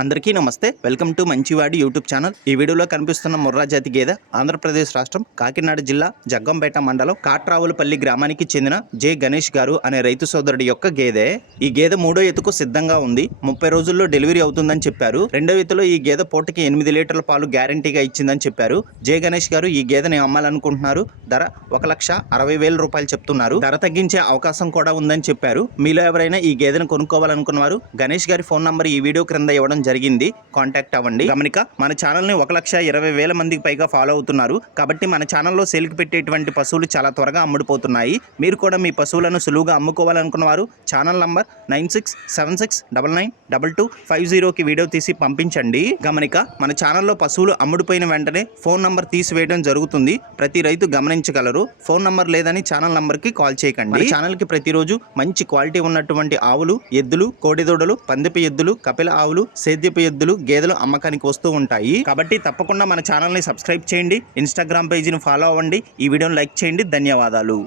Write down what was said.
అందరికీ నమస్తే. Welcome to మంచివాడి యూట్యూబ్ ఛానల్. ఈ వీడియోలో కనిపిస్తున్న ముర్రా జాతి గేదె ఆంధ్రప్రదేశ్ రాష్ట్రం కాకినాడ జిల్లా జగ్గంపేట మండలం కాట్రావులపల్లి గ్రామానికి చెందిన జె గణేష్ గారు అనే రైతు సోదరుడి యొక్క గేదె. ఈ గేదె మూడో ఎత్తుకు సిద్ధంగా ఉంది. 30 రోజుల్లో డెలివరీ అవుతుందని చెప్పారు. రెండో ఎత్తులో ఈ గేదె పూటకి 8 లీటర్ల పాలు గ్యారంటీగా ఇచ్చిందని చెప్పారు. జె గణేష్ గారు ఈ గేదెని అమ్మాలనుకుంటున్నారు. ధర 1,60,000 రూపాయలు చెప్తున్నారు. ధర తగ్గించే అవకాశం కూడా ఉందని చెప్పారు. మీలో ఎవరైనా ఈ గేదెను కొనుక్కోవాలనుకున్నవారు గణేష్ గారి ఫోన్ నంబర్ ఈ వీడియో క్రింద ఇవ్వడం జరిగింది. కాంటాక్ట్ అవ్వండి. గమనిక, మన ఛానల్ ని 1,20,000 మందికి పైగా ఫాలో అవుతున్నారు. కాబట్టి మన ఛానల్లో సేల్కి పెట్టేటువంటి పశువులు చాలా త్వరగా అమ్ముడుపోతున్నాయి. మీరు కూడా మీ పశువులను సులువుగా అమ్ముకోవాలనుకున్న వారు ఛానల్ నంబర్ 9676992250కి వీడియో తీసి పంపించండి. గమనిక, మన ఛానల్లో పశువులు అమ్ముడుపోయిన వెంటనే ఫోన్ నంబర్ తీసివేయడం జరుగుతుంది. ప్రతి రైతు గమనించగలరు. ఫోన్ నంబర్ లేదని ఛానల్ నంబర్కి కాల్ చేయకండి. ఛానల్ కి ప్రతిరోజు మంచి క్వాలిటీ ఉన్నటువంటి ఆవులు, ఎద్దులు, కోడిదూడలు, పందిపి ఎద్దులు, కపిల ఆవులు, సేద్యపు ఎద్దులు, గేదెలు అమ్మకానికి వస్తూ ఉంటాయి. కాబట్టి తప్పకుండా మన ఛానల్ని సబ్స్క్రైబ్ చేయండి. ఇన్స్టాగ్రామ్ పేజీని ఫాలో అవ్వండి. ఈ వీడియోని లైక్ చేయండి. ధన్యవాదాలు.